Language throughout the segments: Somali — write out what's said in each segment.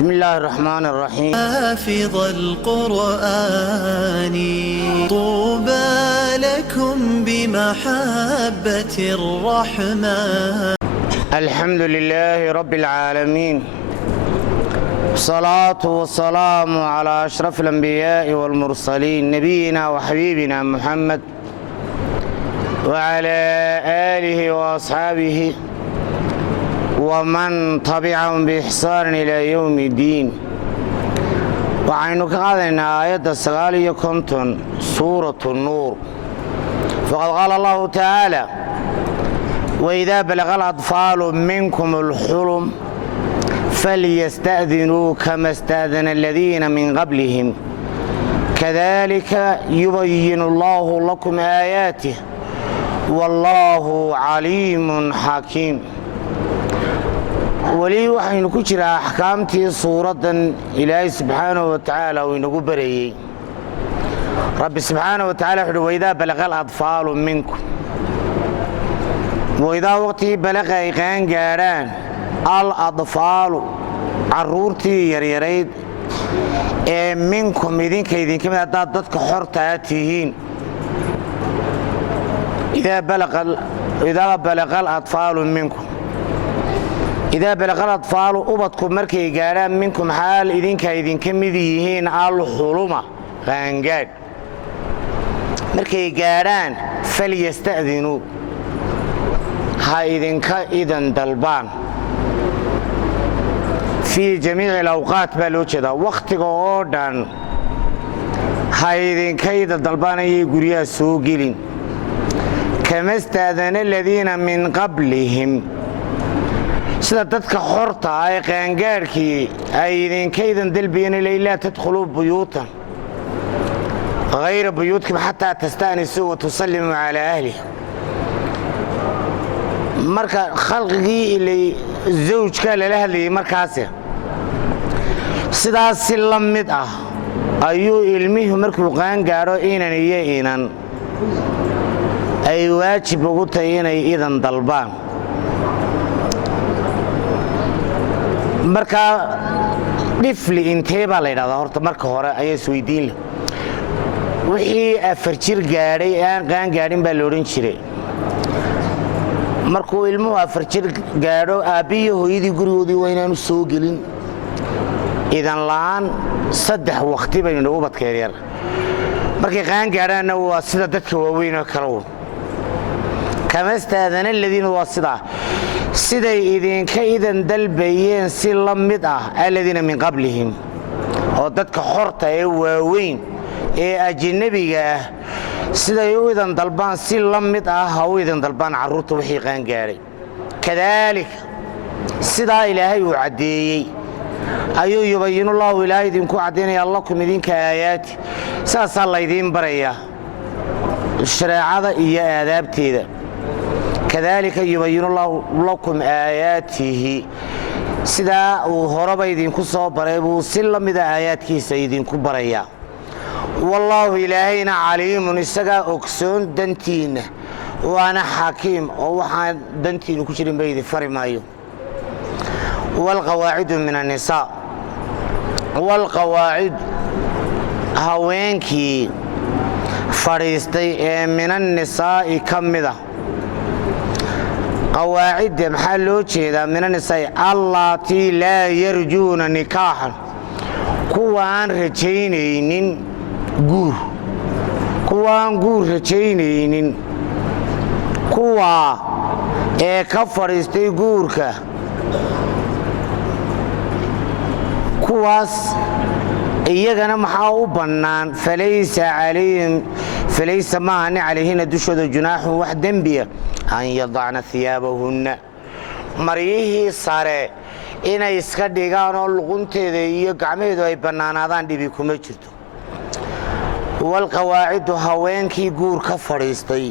بسم الله الرحمن الرحيم. حافظ القرآن طوبى لكم بمحبة الرحمن. الحمد لله رب العالمين، الصلاة والسلام على أشرف الأنبياء والمرسلين نبينا وحبيبنا محمد وعلى آله وأصحابه ومن تبعهم بإحسان إلى يوم الدين. وعين قادنا آية 59 سورة النور، فقد قال الله تعالى: وإذا بلغ الأطفال منكم الحلم فليستأذنوا كما استأذن الذين من قبلهم كذلك يبين الله لكم آياته والله عليم حكيم. weli waxaynu ku jiraa axkaamtii suuraddan ilaahay subxaanahu wa tacaala uu inagu bareeyey. rabbi subxaanahu wa tacala wuxuuhi: waidaa balaqa aladfaalu minkum, waidaa waqtigii balaqa ay qaan gaadhaan aladfaalu carruurtii yaryarayd ee minkum idinka mid haddaad dadka xortaa tihiin. idaa balaqa aladfaalu minkum, idaa balaqa aladfaalu ubadku markay gaadhaan minkum xaal idinka mid yihiin alxuluma qaangaadh markay gaadhaan falyasta'dinuu ha idinka idan dalbaan. fii jamiici alawqaat baa loo jeedaa, wakhtiga oo dhan ha idinka idan dalbaan, ayay guryaha soo gelin. kama sta'dana aladiina min qablihim, sida dadka xorta ah ee qaangaadhkii ay idinka idan dalbayeen laa tadkhuluu buyuutan hayra buyuutkum xataa tasta'nisuu wa tusallimuu calaa ahlih. marka khalqigii ilay zawjka lala hadlayay markaase sidaas si la mid ah ayuu ilmihii markuu qaangaadho inan iyo inan ay waajib ugu tahay inay idan dalbaan. markaa dhifli intee baa la yidhahdaa horta marka hore ayaa isweydiin leh. wixii 4 jir gaadhay ee aan qaangaadhin baa la odhan jiray. markuu ilmuhu 4 jir gaadho aabbiyo hooyadii gurigoodii waa inaanu soo gelin idan la'aan. 3 wakhti baynu nagu ubadka yaryar markay qaangaadhaanna waa sida dadka waaweynoo kale. kama staadana aladiina waa sidaa siday idinka idan dalbayeen si la mid ah aladiina min qablihim, oo dadka xorta ee waaweyn ee ajnabiga ah siday u idan dalbaan si la mid ah ha u idan dalbaan carruurta wixii qaangaadhay. kadaalika sidaa ilaahay uu caddeeyey ayuu yubayinullahu ilaahay idinku caddaynaya lakum idinka aayaati, saasaa laydiin barayaa shareecada iyo aadaabteeda. kadaalika yubayinullahu lakum aayaatihi, sidaa uu horeba idinku soo baray buu si la mida aayaadkiisa idinku barayaa. wallaahu ilaahayna caliimun, isagaa ogsoon dantiinna, waana xakiim oo waxaan dantiinnu ku jirin ba idin fari maayo. waalqawaacidu min annisaa, waalqawaacid haweenkii fadhiistay ee min annisaa'i ka mida. qawaacidda maxaa loo jeedaa? min annisaa'i allaatii laa yarjuuna nikaaxan, kuwa aan rajaynaynin guur, kuwa aan guur rajaynaynin, kuwa ee ka fadhiistay guurka, kuwaas iyagana maxaa u bannaan? falaysa maahani calayhina dushooda junaaxun wax dembiya an yadacna hiyaabahunna, maryihii sare inay iska dhigaan oo luqunteeda iyo gacmaheedu ay bannaanaadaan dhibi kuma jirto. waalqawaacidu haweenkii guur ka fadhiistay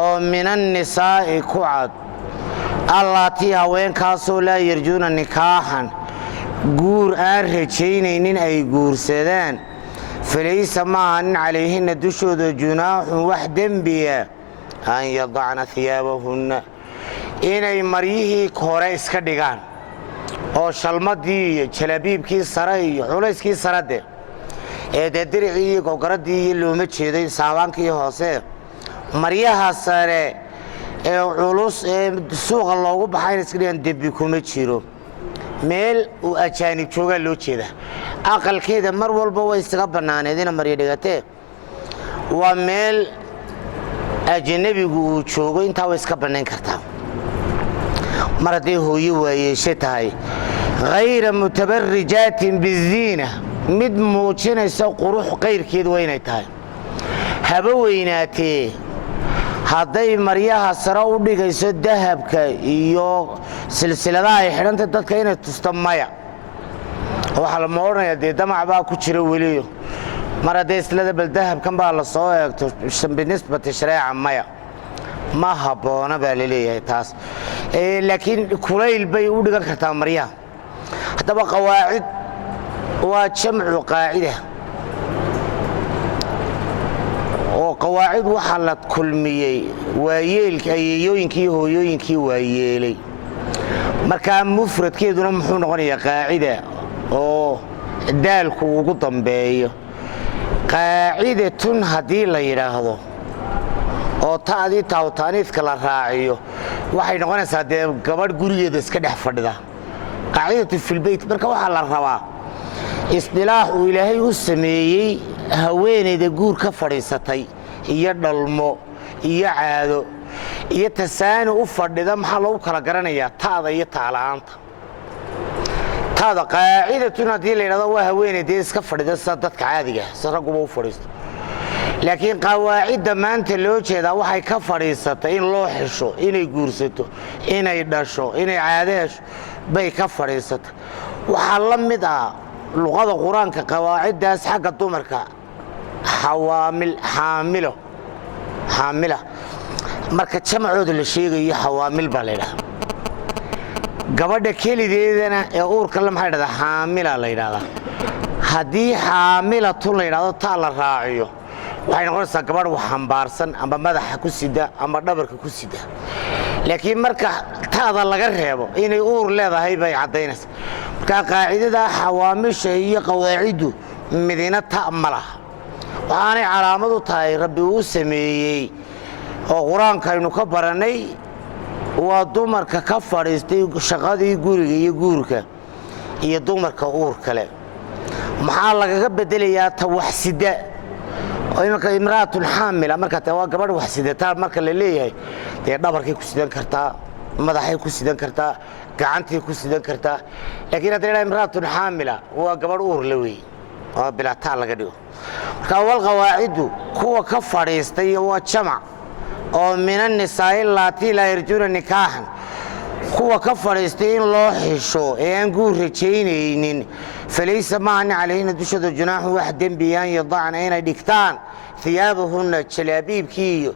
oo min annisaa'i ku cad, allaatii haweenkaasoo laa yarjuuna nikaaxan guur aan rajaynaynin ay guursadaan. falaysa maahanin calayhinna dushooda junaaxun wax dembiya an yadacna hiyaabahunna, inay maryihii hore iska dhigaan oo shalmadii iyo jalabiibkii sare iyo culayskii sarade ee diricii iyo gogoradii iyo looma jeeday saabaankii hoose maryaha sare ee culus ee suuqa loogu baxay iskadhigan debi kuma jiro meel uu ajaanib jooga loo jeeda aqalkeeda mar walba way isaga banaaneedina maryo dhigatee waa meel ajnabigu uu joogo intaa way iska banayn kartaa mar haddii hooyo waayeeshe tahay hayra mutabarrijaatin biziina mid muujinaysa qurux qayrkeed waa inay tahay haba weynaatee hadday maryaha sare u dhigayso dahabka iyo silsiladaha ay xidhanta dadka inay tusto maya waxaa lama odhanayaa dee damac baa ku jira weliyo mar hadday islada bal dahabkan baa la soo eegto binisbati shareeca maya ma habboona baa laleeyahay taas laakiin kulayl bay u dhigan kartaa maryaha haddaba qawaacid waa jamcu qaacida oo qawaacid waxaa la kulmiyey waayeelka ayeeyooyinkii hooyooyinkii waa yeelay markaa mufradkeeduna muxuu noqonayaa qaacida oo daalku ugu dambeeyo qaacidatun haddii la yidhaahdo oo ta'dii taawtaaniidka la raaciyo waxay noqonaysaa dee gabadh gurigeeda iska dhex fadhida qaacidatu filbeyt marka waxaa la rabaa isdilaax uu ilaahay u sameeyey haweenayda guur ka fadhiisatay iyo dhalmo iyo caado iyo tasaani u fadhida maxaa lagu kala garanayaa ta'da iyo ta'la'aanta ta'da qaacidatun haddii la yidhahdo waa haweenaydee iska fadhida sida dadka caadiga si ragguba u fadhiisto laakiin qawaacidda maanta loo jeedaa waxay ka fadhiisatay in loo xisho inay guursato inay dhasho inay caado hesho bay ka fadhiisatay waxaa la mid ah luqada qur-aanka qawaaciddaas xagga dumarka xaamila marka jamacooda la sheegayo xawaamil baa la ydhahdaa gabadha kelideedana ee uurka le maxaa ydhahdaa xaamila la ydhahdaa haddii xaamilatun la ydhahdo taa la raaciyo waxay noqonaysaa gabadh wax xambaarsan ama madaxa ku sida ama dhabarka ku sida laakiin marka ta'da laga reebo inay uur leedahay bay caddaynaysaa markaa qaacidada xawaamisha iyo qawaaciddu midina ta' ma laha waxaanay calaamad u tahay rabbi uu sameeyey oo qur-aanka aynu ka barannay waa dumarka ka fadhiistay shaqadii guriga iyo guurka iyo dumarka uur kale maxaa lagaga bedelayaa ta waxsida imanka imra'atun xaamila marka waa gabadh waxsidataa marka la leeyahay dee dhabarkay ku sidan kartaa madaxay ku sidan kartaa gacantay ku sidan kartaa laakiin hadda idhaa imra'atun xaamila waa gabadh uur la weeye oo bilaataa laga dhigo marka wal qawaaciddu kuwa ka fadhiistay waa jamac oo min annisaa'i allaatii laa yarjuuna nikaaxan kuwa ka fadhiistay in loo xisho ee aan guur rajaynaynin falaysa maahani calayhina dushooda junaaxun wax dembiyaan yadacna inay dhigtaan hiyaabahunna jalaabiibkii iyo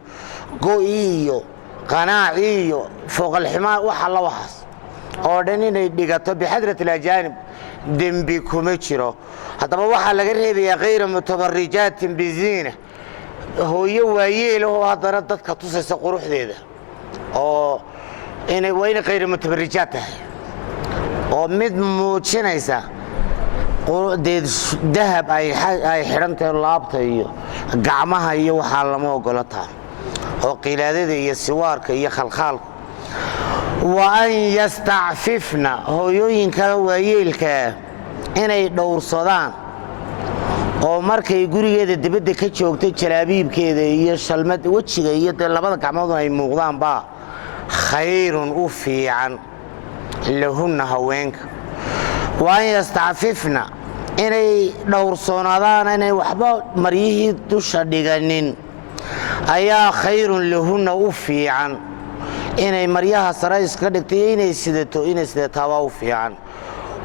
go'ii iyo qanaacii iyo fooqalximaa wax alla waxaas oo dhan inay dhigato bixadrati alajaanib dembi kuma jiro haddaba waxaa laga reebayaa hayra mutabarijaatin biziina hooyo waayeelahoo haddana dadka tusaysa quruxdeeda oo waa inay hayra mutabarijaad tahay oo mid muujinaysa dee dahab ay xidhantahay laabta iyo gacmaha iyo waxaa lama ogolataa oo qilaadada iyo siwaarka iyo khalkhaalka wa an yastacfifna hooyooyinka waayeelkaa inay dhowrsadaan oo markay gurigeeda dibadda ka joogto jalaabiibkeeda iyo shalmad wejiga iyo dee labada gacmoodun ay muuqdaanbaa khayrun u fiican lahunna haweenka wa an yastacfifna inay dhowrsoonaadaan inay waxba maryihii dusha dhiganin ayaa khayrun lahunna u fiican inay maryaha sare iska dhigto iyo inay sidataabaa u fiican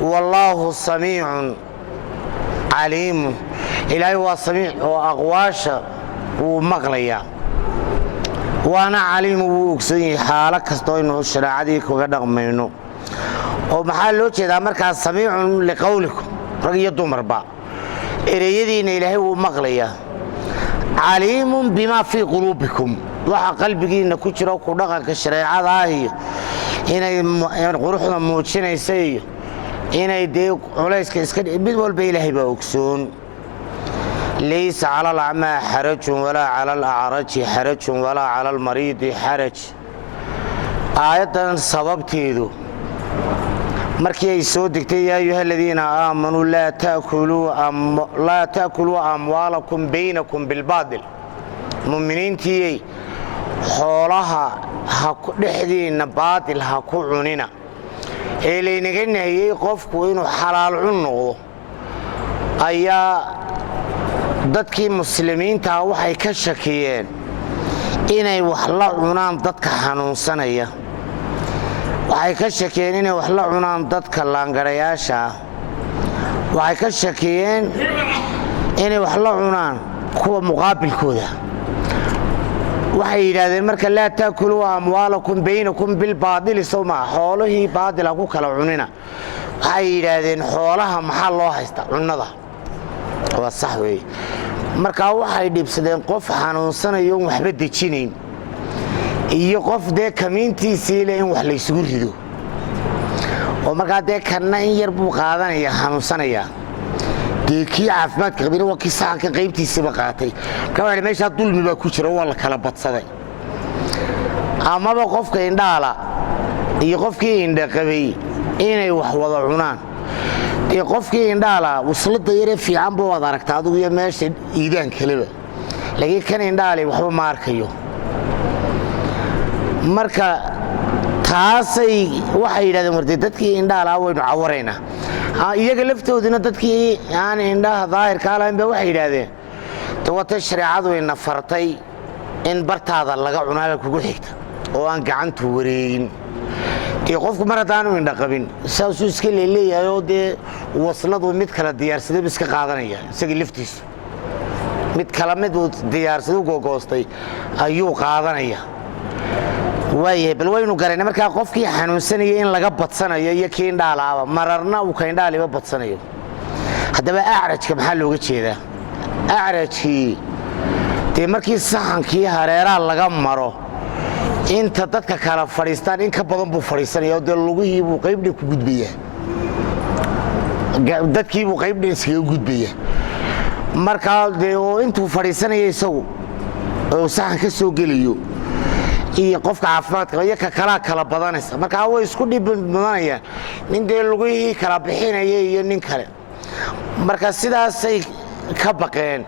wallaahu samiicun caliimun ilaahay waa samiic oo aqwaasha wuu maqlayaa waana caliimu wuu ogsoon yahay xaalo kastoo aynu shareecadii kaga dhaqmayno oo maxaa loo jeedaa markaas samiicun liqowlikum rag iyo dumarba ereyadiinna ilaahay wuu maqlayaa caliimun bimaa fii quluubikum waxa qalbigiinna ku jiro ku dhaqanka shareecada ah iyo inay quruxda muujinaysa iyo inay dee culayska iska mid walba ilaahay baa ogsoon laysa cala alacmaa xarajun walaa cala alacraji xarajun walaa cala almariidi xaraj aayaddan sababteedu markii ay soo degtay yaa ayuha aladiina aamanuu laa ta'kuluu amwaalakum baynakum bilbaadil mu'miniintiiyey xoolaha dhexdiinna baadil ha ku cunina ee laynaga nahiyey qofku inuu xalaal cun noqdo ayaa dadkii muslimiintaha waxay ka shakiyeen inay wax la cunaan dadka xanuunsanaya waxay ka shakiyeen inay wax la cunaan dadka laangarayaasha ah waxay ka shakiyeen inay wax la cunaan kuwa muqaabilkooda waxay yidhaahdeen marka laa ta'kuluu amwaalakum baynakum bilbaadili sowmaa xoolihii baadila ku kala cunina waxay yidhaahdeen xoolaha maxaa loo haysta cunnada waa sax weeye markaa waxay dhibsadeen qof xanuunsanayo on waxba dejinayn iyo qof dee kamiintiisii leh in wax laysugu rido oo markaa dee kanna in yar buu qaadanaya xanuunsanayaa dee kii caafimaadka qabina waa kii saxanka qaybtiisiiba qaatay markaa waa meeshaa dulmi baa ku jira waa la kala badsaday amaba qofka indhaala iyo qofkii indha qabay inay wax wada cunaan dee qofkii indhaala waslada yaree fiican ba waad aragta adigu iyo meesha iidaan kaleba laakiin kan indhaale waxba ma arkayo marka taasay waxay yidhahdeen warde dadkii indhaalaha waynu cawaraynaa iyaga laftooduna dadkii aan indhaha daahirkaa lahayn ba waxay yidhaahdeen de wata shareecadu ina fartay in bartaada laga cunaaba kugu xigta oo aan gacantu wareegin dee qofku mar haddaanu indha qabin saasuu iska leeleeyahay oo dee wasladu mid kala diyaarsadayba iska qaadanaya isagii laftiisu mid kala mid uu diyaarsadu gogoostay ayuu qaadanaya waayahay bal waynu garayna markaa qofkii xanuunsanaya in laga badsanayo iyo kii indhaalaaba mararna uu ka indhaaliba badsanayo haddaba acrajka maxaa looga jeedaa acrajkii dee markii saxankii hareeraha laga maro inta dadka kala fadhiistaan in ka badan buu fadhiisanaya oo dee lugihii buu qaybdhan ku gudbayaa dadkii buu qaybdhan iskaga gudbaya markaa dee oo intuu fadhiisanaya isagu oo saxan ka soo gelayo iyo qofka caafimaadka iyo ka kalaa kala badanaysa markaa way isku dhib mudanayaan nin dee lugihii kala bixinaya iyo nin kale marka sidaasay ka baqeen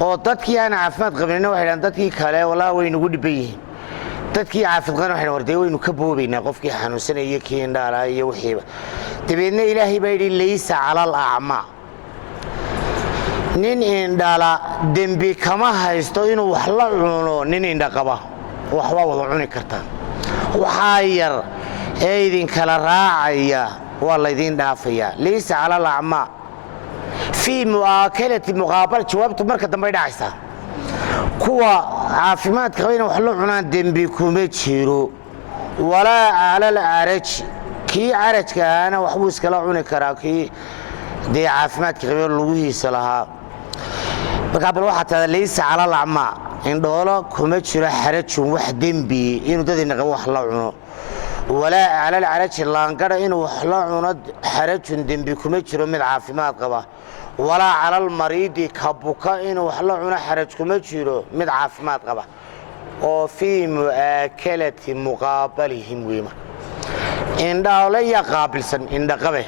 oo dadkii aan caafimaad qabinina waxay dhahan dadkii kale walaa way nagu dhiban yihiin dadkii caafimaad qabin waxay wardee waynu ka boobaynaa qofkii xanuunsanaya iyo kii indhaalaha iyo wixiiba dabeedna ilaahay baa yidhi laysa cala alacmaa nin indhala dembi kama haysto inuu wax la cuno nin indha qaba waxbaa wada cuni kartaa waxaa yar ee idinkala raacaya waa laydiin dhaafayaa laysa cala alacmaa fii mu'aakalati muqaabala jawaabtu marka dambay dhacaysaa kuwa caafimaad qaba inay wax la cunaan dembi kuma jiro walaa cala alcaraji kii carajka ahaana waxbuu iskala cuni karaa kii dee caafimaadka qaba lugihiisa lahaa markaa bal waxaa tahda laysa cala alacmaa indhoolo kuma jiro xarajun wax dembi inuu dadina qabo wax la cuno walaa cala alcaraji laangara inuu wax la cuno xarajun dembi kuma jiro mid caafimaad qaba walaa cala almariidi ka buka inuu wax la cuno xaraj kuma jiro mid caafimaad qaba oo fii mu'aakalati muqaabalihim wey marka indhoole yaa qaabilsan indhaqabe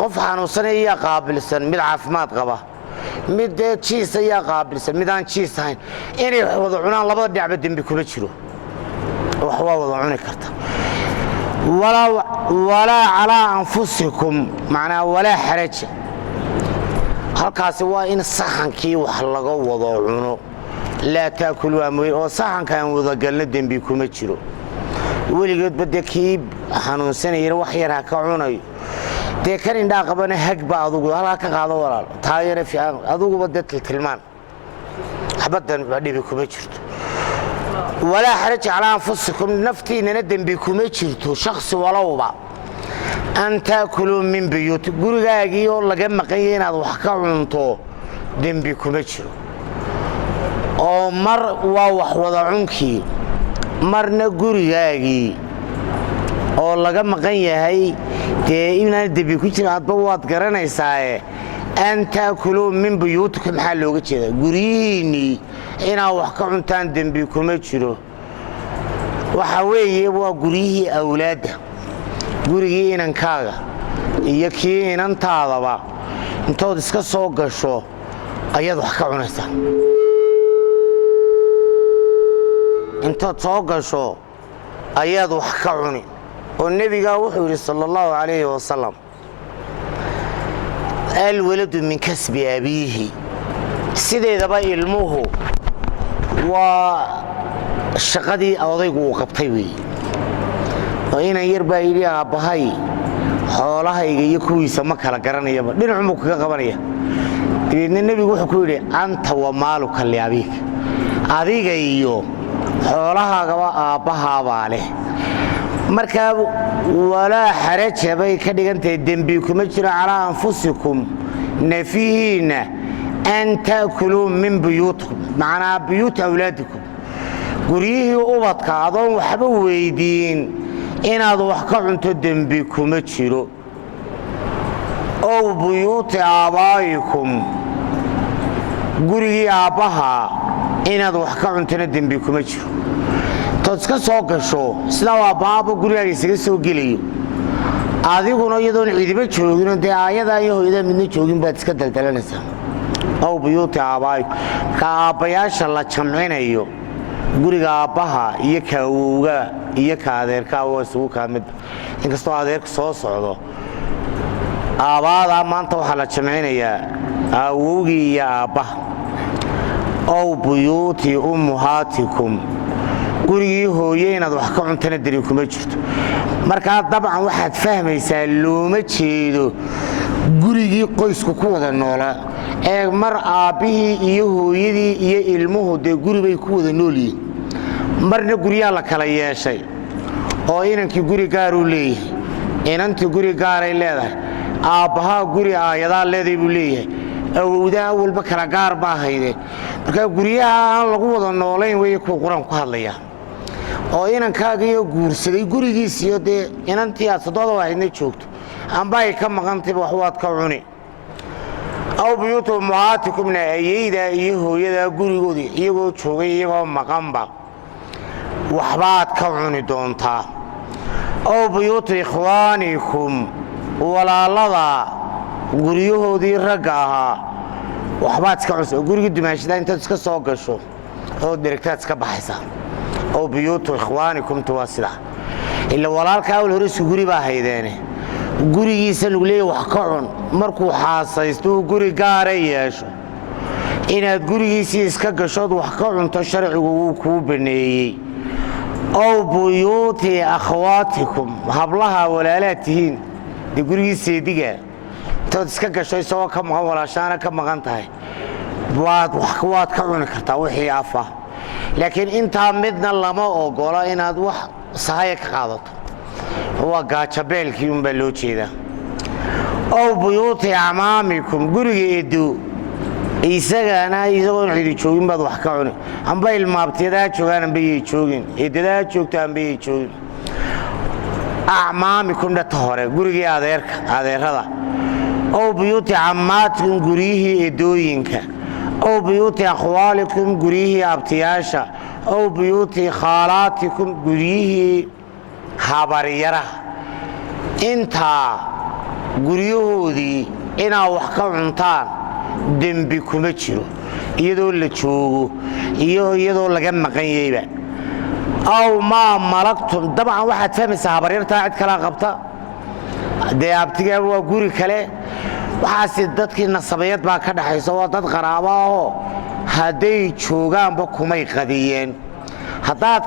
qof xanuunsanaya yaa qaabilsan mid caafimaad qaba mid dee jiis ayaa qaabilsan mid aan jiis ahayn inay wada cunaan labada dhinacba dembi kuma jiro wax waa wada cuni karta walaa calaa anfusikum macnaa walaa xaraja halkaasi waa in saxankii wax laga wada cuno laa taakulu amwey oo saxanka aan wadagalna dembi kuma jiro weligoodba dee kii xanuunsanayana wax yar ha ka cunayo dee kan indhaa qabana hagba adugu halkaa ka qaado walaal taa yara fiican aduguba dee tiltilmaan waxbadan dhibi kuma jirto walaa xaraja calaa anfusikum naftiinana dembi kuma jirto shaksi walowba an taakuluu min buyuuti gurigaagii oo laga maqanya inaad wax ka cunto dembi kuma jiro oo mar waa wax wada cunkii marna gurigaagii oo laga maqan yahay dee inaan dembi ku jira adba waad garanaysaae an taakuluu min buyuutikum maxaa looga jeedaa guryihiinnii inaad wax ka cuntaan dembi kuma jiro waxa weeye waa guryihii awlaadda gurigii inankaaga iyo kii inantaadaba intood iska soo gasho ayaad wax ka cunaysaa intood soo gasho ayaad wax ka cuni oo nebigaa wuxuu yidhi sala allahu calayhi wasalam alwaladu min kasbi abiihi sideedaba ilmuhu waa shaqadii odaygu uu qabtay weeye oo inan yar baa yidhi aabbahay xoolahayga iyo kuwiisa ma kala garanayaba dhinacumuu kaga qabanaya dabeedna nebigu wuxuu ku yidhi anta wa maaluka liabiika adiga iyo xoolahaagaba aabbahaabaa leh markaa walaa xaraja bay ka dhigantahay dembi kuma jiro calaa anfusikum nafihiinna an ta'kuluu min buyuutikum macnaa buyuuti awlaadikum guryihii ubadka adoon waxba weydiin inaad wax ka cunto dembi kuma jiro ow buyuuti aabaa'ikum gurigii aabbaha inaad wax ka cuntona dembi kuma jiro intood iska soo gasho sidaa aabbahaaba gurigaaga isaga soo gelayo adiguna iyadoon cidiba joogino dee aayadaa iyo hooyadaa midna joogin baad iska daldalanaysaa ow buyuuti aabaa'ikum marka aabbayaasha la jamcinayo guriga aabbaha iyo ka awowga iyo ka adeerkaa waa isugu kaa midba inkastoo adeerku soo socdo aabbahadaa maanta waxaa la jamcinayaa awowgii iyo aabbaha ow buyuuti ummuhaatikum gurigii hooye inaad wax ka cuntana deri kuma jirto markaa dabcan waxaad fahmaysaa looma jeedo gurigii qoysku ku wada noolaa ee mar aabbihii iyo hooyadii iyo ilmuhu dee guri bay ku wada nool yihiin marna guryaa la kala yeeshay oo inankii guri gaaruu leeyahay inantii guri gaaray leedahay aabbahaa guri aayadaa leeday buu leeyahay awowdaa walba kala gaar baa haydeen markaa guryaha aan lagu wada noolayn weeye kuwa qur-aan ku hadlayaa oo inankaagiioo guursaday gurigiisiyo dee inantii aad saddooda wahaydna joogto amba ay ka maqantayba waxwaad ka cuni aw buyuutu ummahaatikumna ayaydaa iyo hooyadaa gurigoodii iyagoo joogay iyagoo maqanba waxbaad ka cuni doontaa aw buyuutu ikhwaanikum walaalada guryahoodii ragga ahaa waxbaad iska cunsa oo gurigii dumaashadaa intaad iska soo gasho oo derigtaad iska baxaysaa aw buyuutu ikhwaanikumtu waa sidaa ila walaalka awal hore isku guri baa haydeene gurigiisa lagu leeyahy wax ka cun markuu xaasaysto uu guri gaara yeesho inaad gurigiisii iska gashood wax ka cunto sharcigu wuu kuu baneeyey ow buyuuti akhwaatikum hablaha walaalaad tihiin dee gurigii seediga intood iska gasho isagoo ka maqan walaashaana ka maqan tahay waad ka cuni kartaa wixii afah laakiin intaa midna lama ogola inaad wax sahaya ka qaadato waa gaajabeelkii unbaa loo jeedaa ow buyuuti acmaamikum guriga edo isagana isagoon cidi joogin baad wax ka cuni amba ilmaabtiyadaa joogaan amba yay joogin edadaa joogta amba yay joogin acmaamikum dhata hore gurigii adeerada ow buyuuti cammaatikum guryihii edooyinka ow buyuuti akhwaalikum guryihii abtiyaasha ow buyuuti khaalaatikum guryihii habaryaraha intaa guryahoodii inaad wax ka cuntaan dembi kuma jiro iyadoo la joogo iyo iyadoo laga maqan yayba aw maa malagtum dabcan waxaad fahmaysaa habaryartaa cid kalaa qabta dee abtigaaba waa guri kale waxaase dadkii nasabayad baa ka dhaxaysa waa dad qaraabo ahoo hadday joogaanba kumay qadiyeen haddaad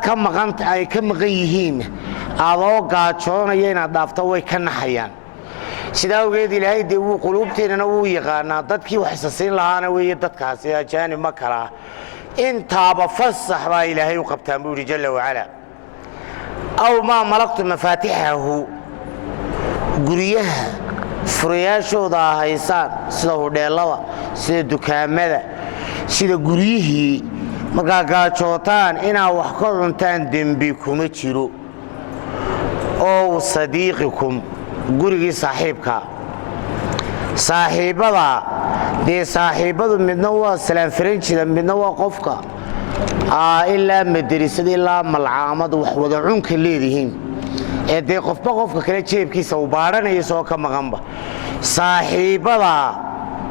ay ka maqan yihiin adoo gaajoonaya inaad dhaafto way ka naxayaan sidaa awgeed ilaahay dee wuu quluubteennana wuu yaqaanaa dadkii wax isasiin lahaana weeye dadkaasi ajaanib ma kalaa intaaba fasax baa ilaahay u qabtaan buu yidhi jalla wacalaa aw maa malagtu mafaatixahu guryaha furayaashooda a haysaan sida hudheellada sida dukaamada sida guryihii markaa gaajootaan inaad wax ka cuntaan dembi kuma jiro oo sadiiqikum gurigii saaxiibka saaxiibada dee saaxiibadu midna waa salaam faranjida midna waa qofka ilaa madrasada ilaa malcaamad wax wada cunka leedihiin ee dee qofba qofka kale jeebkiisa uu baadhanayo soo ka maqanba saaxiibada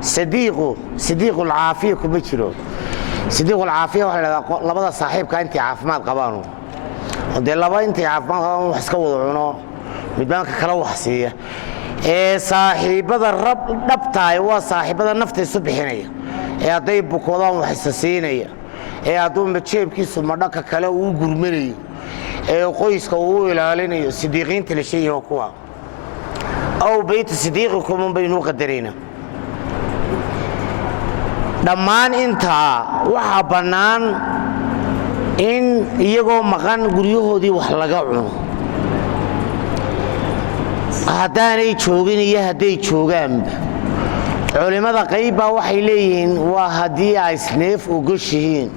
sadiiqul caafiya kuma jiro sadiiqul caafiya waxa la yiraahdaa labada saaxiibka intii caafimaad qabaan oo dee laba intii caafimaad qabaan wax iska wada cuno midbaanka kala wax siiya ee saaxiibada dhabtaay waa saaxiibada nafta isu bixinaya ee hadday bukoodaan wax isa siinaya ee hadduu jeebkiisu madhaka kale uu gurmanayo ee qoyska uu ilaalinayo sidiiqiinta la sheegayo kuwa aw bayt sidiiqikum baynu qadarina dhammaan intaa waxa bannaan in iyagoo maqan guryahoodii wax laga cuno haddaanay joogin iyo hadday joogaanba culimmada qayb baa waxay leeyihiin waa haddii ay isneef ogoshihiin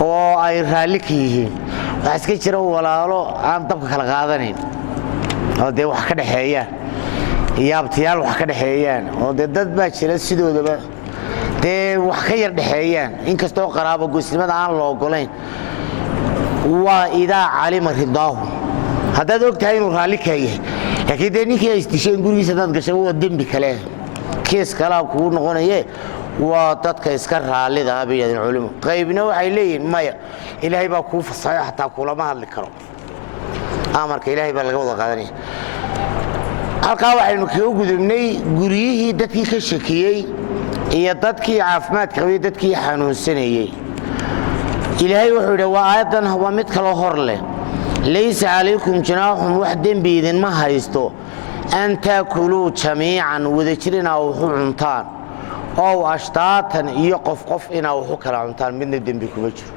oo ay raalli ka yihiin waxaa iska jira walaalo aan dabka kala qaadanayn oo dee wax ka dhexeeyaan iyo abtiyaal wax ka dhexeeyaan oo dee dad baa jira sidoodaba dee wax ka yar dhexeeyaan inkastoo qaraabo goysnimada aan la ogolayn waa idaa calima ridaahu haddaad og tahay inuu raalli kaa yahay laakiin dee ninkii ay isdisheen gurigiisa dad gashay waa dembi kale kees kalaa kugu noqonaye waa dadka iska raallida bay yidhahdeen culimo qaybna waxay leeyihiin maya ilaahay baa kuu fasaxay xataa kulama hadli karo amarka ilaahay baa laga wada qaadanaya halkaa waxaynu kaga gudubnay guryihii dadkii ka shakiyey iyo dadkii caafimaadka qabay dadkii xanuunsanayey ilaahay wuxuu yidhi waa aayaddan waa mid kaloo hor leh laysa calaykum junaaxun wax dembi idinma haysto an taakuluu jamiican wadajir inaa waxu cuntaan ow ashtaatan iyo qof inaa waxu kala cuntaan midna dembi kuma jiro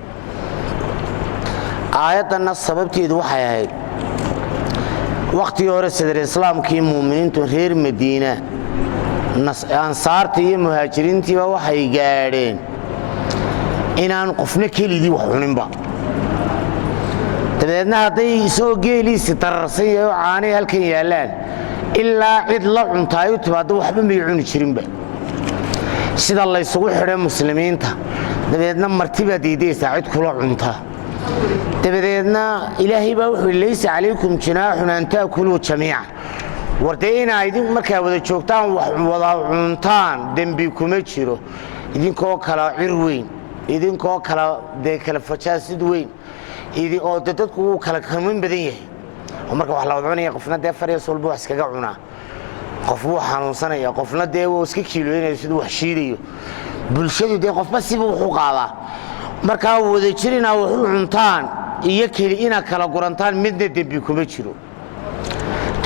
aayaddanna sababteedu waxay ahayd wakhtigii hore sadar islaamkii muuminiintu reer madiina ansaarta iyo muhaajiriintiiba waxay gaadheen inaan qofna kelidii wax cuninba dabeedna hadday isagoo geeliisi dararsan yahay oo caanay halkan yaallaan ilaa cid la cuntaay u timaaddo waxba may cuni jirinba sida laysugu xidhay muslimiinta dabeedna martibaa diidaysaa cid kula cunta dabadeedna ilaahay baa wuxuu laysa calaykum junaaxun an taakuluu jamiican wardee inaa idin markaa wada joogtaan wax wada cuntaan dembi kuma jiro idinkoo kala cir weyn idinkoo kala dee kala fajaasid weyn oo de dadku wuu kala kamin badan yahay oo marka wax la wada cunaya qofna dee fariis walba wax iskaga cunaa qof wuu xanuunsanaya qofna dee wuu iska kiilooynaya siduu wax shiidayo bulshadu dee qofba siba wuxuu qaadaa markaa wada jir inaa wax u cuntaan iyo keli inaa kala gurantaan midna dembi kuma jiro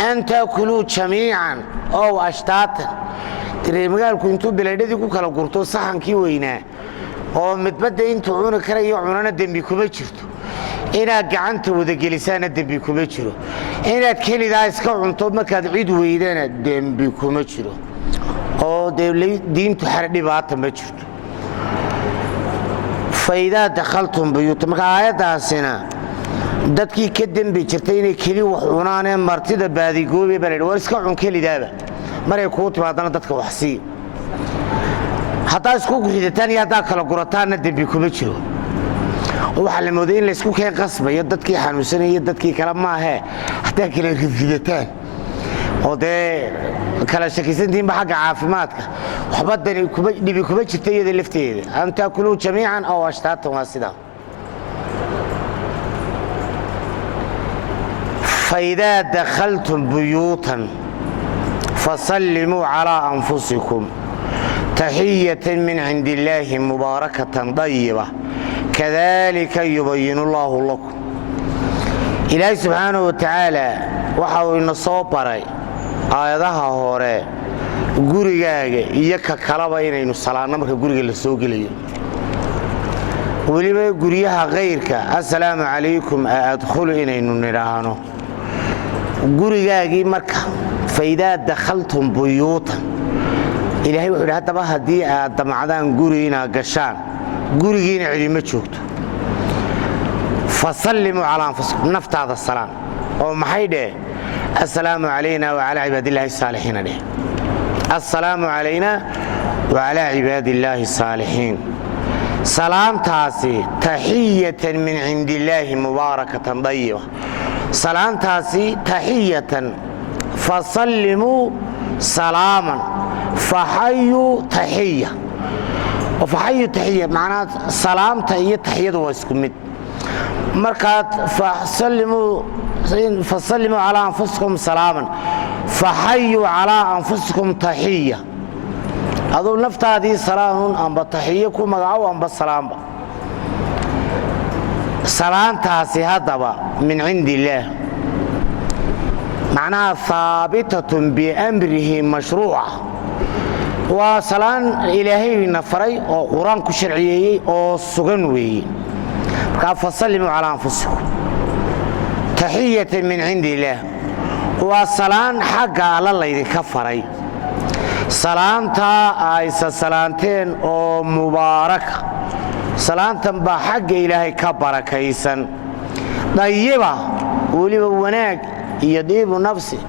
an taakuluu jamiican ow ashtaatan reer magaalku intuu bilaydhadii ku kala gurto saxankii weynaa oo midbadda intuu cuni karayo cunana dembi kuma jirto inaad gacanta wadagelisaana dembi kuma jiro inaad kelidaa iska cunto markaad cid weydana dembi kuma jiro oo dee diintu xare dhibaata ma jirto faidaa dakhaltum buyuuta marka aayaddaasina dadkii ka dembi jirtay inay keli wax cunaanee martida baadigoobe baa la yidhi war iska cun kelidaaba maray kuu timaadana dadka wax sii haddaa isku ridataan iyo haddaa kala gurataanna dembi kuma jiro waxaa la mooday in laysku keen qasbayo dadkii xanuunsanaya dadkii kale maahee haddaa kala ridridataan oo dee kala shakaysantiinba xagga caafimaadka waxba dani dhibi kuma jirta iyada lafteeda an taakuluu jamiican aw ashtaatan waa sidaa faidaa dakhaltum buyuutan fasallimuu calaa anfusikum taxiyatan min cindi illaahi mubaarakatan dayiba kadalika yubayinu allaahu lakum ilaahay subxaanahu wa tacaala waxa uu ina soo baray aayadaha hore gurigaaga iyo ka kalaba inaynu salaanno marka guriga la soo gelayo weliba guryaha kayrka assalaamu calaykum adkhulu inaynu nidhaahno gurigaagii marka faidaa dakhaltum buyuutan ilaahay wuxuu yidhi haddaba haddii aad damacdaan guri inaad gashaan gurigiina cidima joogto fasallimuu calaa anfusikum naftaada salaan oo maxay dheh السلام علينا وعلى عباد الله الصالحين عليه. السلام علينا وعلى عباد الله الصالحين. سلام تاسي تحية من عند الله مباركة طيبة. سلام تاسي تحية فسلموا سلاما فحيوا تحية. وفحيوا تحية معناه سلام تحية واسكمت. مركات فسلموا على أنفسكم سلاما فحيوا على أنفسكم تحية. أظن نفت هذه سلام أم بتحييكم مقعو أم بالسلام. سلام تاسي هذا من عند الله معناها ثابتة بأمره مشروعة. وسلام إلهي نفري أو قرآن كشرعي أو سجنوي. فسلموا على أنفسكم تحية من عند الله. وسلام حق على الله يكفري. سلامتا أيسا سلامتين أو مباركة. سلامتا بحق إلهي كبركيسا طيبة ولي وناك يديب نفسي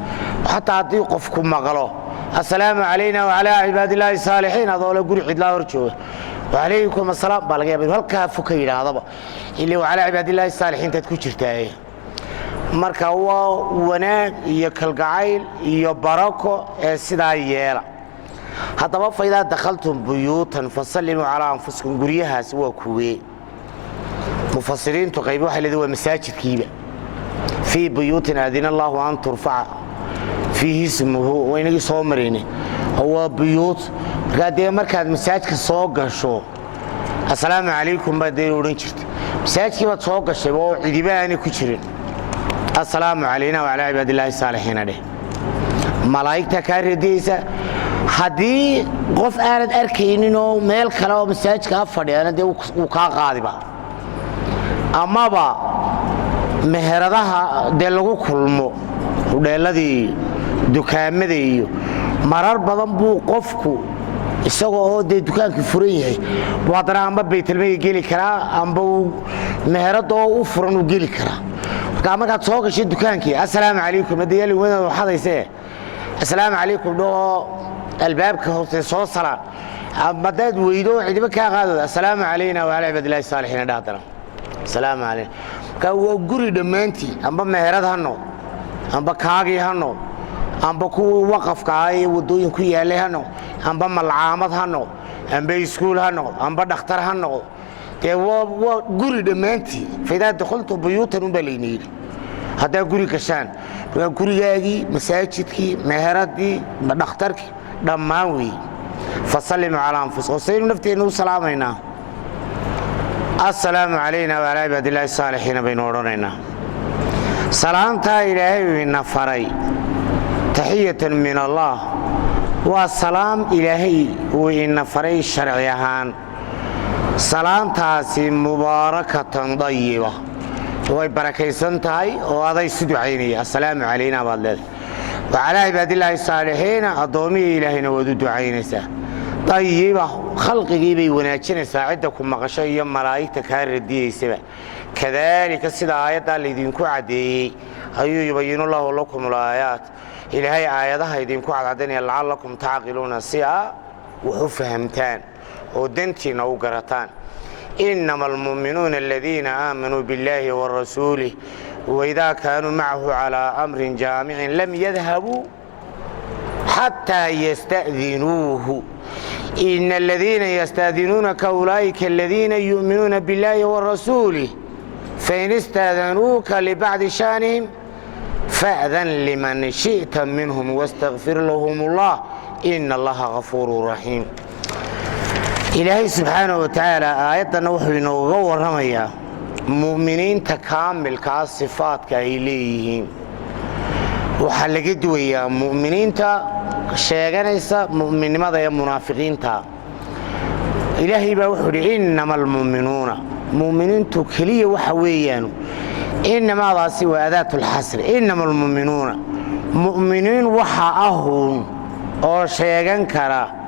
حتى أطيقفكم مغلو. السلام علينا وعلى عباد الله الصالحين. هذا ولا قري عيد لا ورجوه وعليكم السلام بالغ يا هل كافكير هذا اللي وعلى عباد الله الصالحين تتكجرتاي marka waa wanaag iyo kalgacayl iyo barako sida yeela. haddaba fayda dakhaltum buyutan fasallimu ala anfusikum guriyahaas waa kuwee mufassiriintu qayb waxa leedahay masaajidkiiba fi buyutin adina Allah an turfa fihi ismuhu wa inagi soo mareenay waa buyut raadee markaad masaajidka soo gasho assalaamu alaykum baadee oran jirtay masaajidkii baad soo gashay oo cidibaani ku jirin السلام علينا وعلى عباد الله الصالحين عليه. ملائكة كارديسة هدي قف آلت أركين إنه ميل كلاو مساج كافر يعني ده وكا غالبا. أما با مهردها دلقو كلمو وده الذي دكان مديو مرار بدن بو قفكو isagoo de dukaanka furan yahay wadana amba baytilmay gali kara amba meherad oo u furan u gali kara. markaad soo gashay dukaankii assalaamu alaykum hadiyay wada waxadeysay assalaamu alaykum doo albaabka hoose soo salaan amma dad weydo cidiba ka qaado assalaamu alayna wa ala ibadillahi saalihiin dhaadana assalaamu alaykum ka waa guri dhamaantii amba meherad hano amba kaagi hano amba ku waqafka ay wadooyin ku yaalay hano amba malcaamad hano amba iskuul hano amba dhakhtar hano waa guri dhamaantii fayda dakhaltu buyutan balayniir. هذا قولي كشان قولي جاي مساجدكي مهردي بدخترك دماوي فسلم على أنفسكم وسيروا نفتي سلام علينا. السلام علينا وعلى عباد الله الصالحين بين وروننا. سلام تا إلهي نفري تحية من الله والسلام إلهي وإن نفري الشرعيهان. سلام تاسي مباركة طيبة way barakaysan tahay oo aday sidoo caynaya. assalaamu alayna waalid wa ala ibadillahi saalihiin adoomiye ilaahina wadu ducaynaysa tayiba khalqigi bay wanaajinaysaa cidda ku maqasho iyo malaa'ikta ka radiyaysa kadalika sida aayada idinku cadeeyay ayuu yubayinu Allahu lakum al-aayat ilaahay aayadaha idinku cadaynaya la'allakum ta'qiluuna si wuxuu fahamtaan oo dantiina u garataan. إنما المؤمنون الذين آمنوا بالله ورسوله وإذا كانوا معه على أمر جامع لم يذهبوا حتى يستأذنوه. إن الذين يستأذنونك أولئك الذين يؤمنون بالله ورسوله فإن استأذنوك لبعض شانهم فأذن لمن شئت منهم واستغفر لهم الله إن الله غفور رحيم. إلهي سبحانه وتعالى آياتنا وحينا وغور رميا مؤمنين تكامل كالصفات كإليهين وحلقت ويا مؤمنين تا شيغانيسا مؤمن ماذا يا منافقين تا إلهي بوحري إنما المؤمنون مؤمنين تكلية وحويان إنما هذا سوى أداة الحصر. إنما المؤمنون مؤمنين وحاهم أو شيغان كرا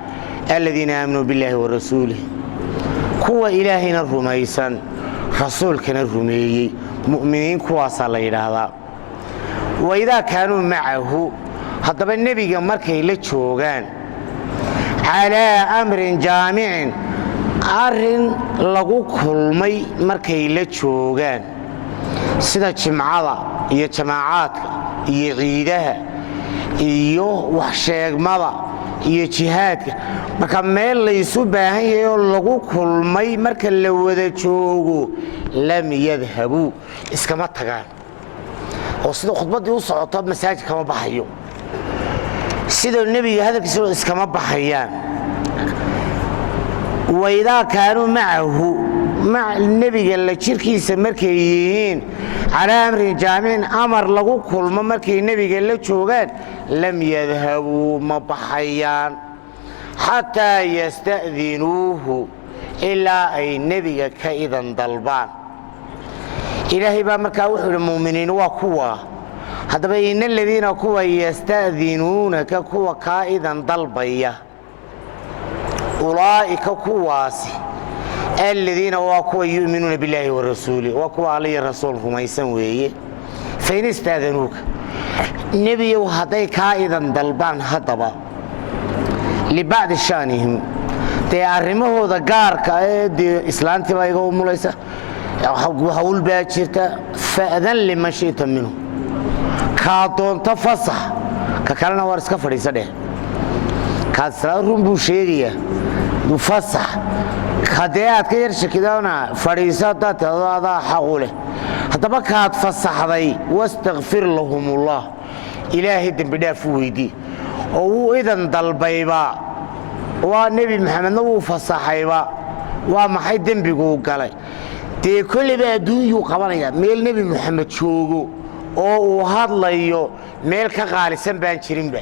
الذين آمنوا بالله ورسوله كوا إلهنا الرميسان رسولكنا الرميي مؤمنين كوا صلى الله waydaa kaanuu macahu haddaba nebiga markay la joogaan calaa amrin jaamicin arrin lagu kulmay markay la joogaan sida jimcada iyo jamaacaadka iyo ciidaha iyo wax sheegmada iyo jihaadka marka meel laysu baahan yahay oo lagu kulmay marka la wada joogo lam yadhabuu iskama tagaan oo sida khudbadii u socoto masaajid kama baxayo sida nebiga hadalkiisa iskama baxayaan waydaa kaanuu macahu nebiga la jirkiisa markay yihiin calaa amrin jaamicin amar lagu kulmo markay nebiga la joogaan lam yadhabuu ma baxayaan xataa yasta'dinuuhu ilaa ay nebiga ka idan dalbaan ilaahay baa markaa wuxuu yidhi mu'miniin waa kuwa haddaba ina aladiina kuwa yasta'dinuunaka kuwa kaa idan dalbaya ulaa'ika kuwaasi aladiina waa kuwa yu'minuuna billaahi wa rasuulih waa kuwa alla iyo rasuul rumaysan weeye fain istaadanuuka nebiyow hadday kaa idan dalbaan haddaba libacdi shaanihim dee arrimahooda gaarka ee dee islaantii baa iga umulaysa hawl baa jirta fa'dan liman shi'ta minhu kaa doonto fasax ka kalena waar iska fadhiisa dheh kaad islaad run buu sheegayaa fasax haddee aad ka yar shakidoona fadhiiso haddaad tidhahdo adaa xaqu leh haddaba kaad fasaxday wastakfir lahumullah ilaahay dembi dhaaf u weydii oo wuu idan dalbayba waa nebi maxamedna wuu fasaxayba waa maxay dembiguu galay dee kolleyba adduunyuu qabanayaa meel nebi moxamed joogo oo uu hadlayo meel ka qaalisan baan jirinba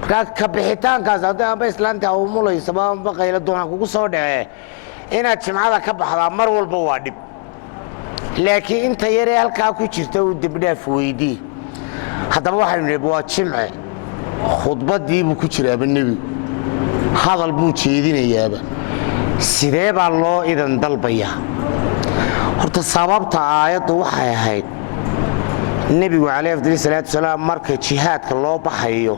markaa ka bixitaankaas hadday amba islaanta umulaysa amba qayla doonaan kugu soo dhacee inaad jimcada ka baxdaa mar walba waa dhib laakiin inta yaree halkaa ku jirta uu dembidhaaf weydii haddaba waxaynu nidhi waa jimce khudbaddii buu ku jiraaba nebigu hadal buu jeedinayaaba sidee baa loo idan dalbayaa horta sababta aayaddu waxay ahayd nebigu calayhi afdal salaatu wasalaam marka jihaadka loo baxayo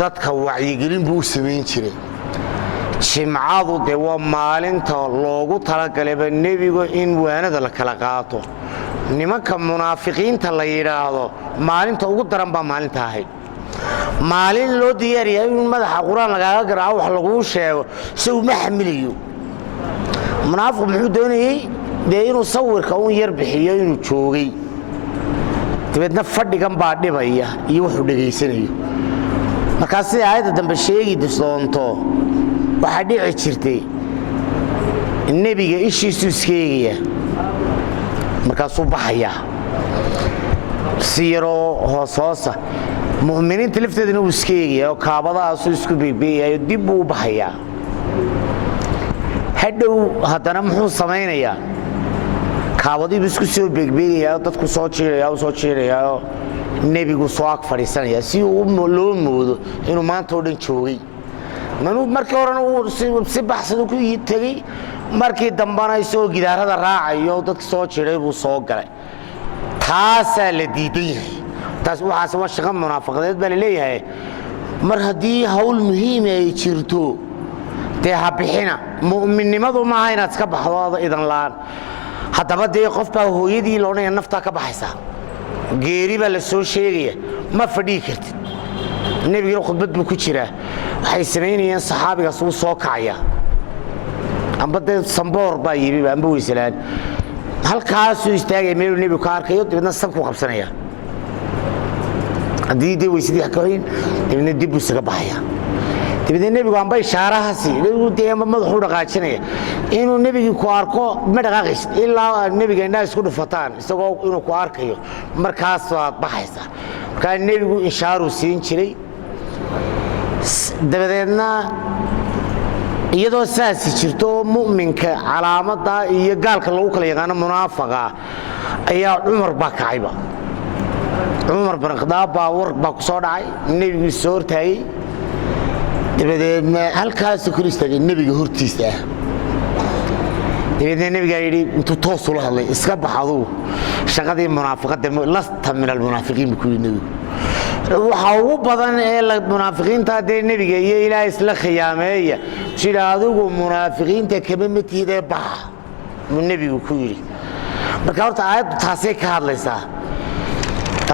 dadka wacyigelin buu u samayn jiray jimcadu dee waa maalinta loogu talagalayba nebigu in waanada la kala qaato nimanka munaafiqiinta la yidhaahdo maalinta ugu daran baa maalinta ahayd maalin loo diyaariyahay in madaxa qur-aan lagaaga garaaco wax laguu sheego se uma xamilayo munaafiq muxuu doonayey dee inuu sawirka un yar bixiyo inuu joogay dabeedna fadhigan baa dhibaya iyo wuxuu dhegaysanayo markaa siday aayadda dambe sheegi doonto waxaa dhici jirtay nebiga ishiisuu iska eegaya markaasuu baxayaa si yaroo hoos-hoosa mu'miniinta lafteedana wuu iska eegaya oo kaabadahaasuu isku beegbeegayo dib buu u baxayaa hadhow haddana muxuu samaynayaa kaabadiibuu isku soo beegbeegayaa dadku soo jiirayaoo nebigu soo ag fadhiisanaya si uu loo moodo inuu maanta oo dhan joogay markii horena uu si baxsadu ku tegey markii dambana isagoo gidaarada raacayo dadka soo jiray buu soo galay taasaa la diidan yahay waxaas waa shaqo munaafiqadeed baa la leeyahay mar haddii hawl muhiima ay jirto dee ha bixina mu'minnimadu maaha inaad iska baxdo idan la'aan haddaba dee qof baa hooyadii loodhanaya naftaa ka baxaysa geeri baa la soo sheegaya ma fadhii kartid nebigana khudbad buu ku jiraa waxay samaynayeen saxaabigaas wuu soo kacaya amba dee samboor baa yimiba amba weysalaan halkaasuu istaagaya meeluu nebigu ka arkayo dabeedna sabkuu qabsanaya haddii dee weysadii kahoyn dabeedna dib buu isaga baxaya dabeedna nebigu amba ishaarahaasi nebigu dee amba madaxuu dhaqaajinaya inuu nebigii ku arko ma dhaqaaqaysid ilaa nebiga indhaha isku dhufataan isagoo inuu ku arkayo markaas waad baxaysaa markaa nebigu inshaaruu siin jiray dabadeedna iyadoo saasi jirto oo mu'minka calaamadda iyo gaalka lagu kala yaqaano munaafaqa ayaa cumar baa kacayba cumar bin khadaab baa war baa ku soo dhacay nebigii soo hortaagay dabadeedna halkaasuu kor istaagay nebiga hortiisa ah dabeedna nabiga yidhi intuu toos ula hadlay iska baxadu shaqadii munaafiqada lasta min almunaafiqiin ku yidhi waxa ugu badan ee la munaafiqiinta de nabiga iyo ilaahay isla khiyaameeya sida adigu munaafiqiinta kama matiide bax nabigu ku yidhi marka horta aayaddu taasay ka hadlaysaa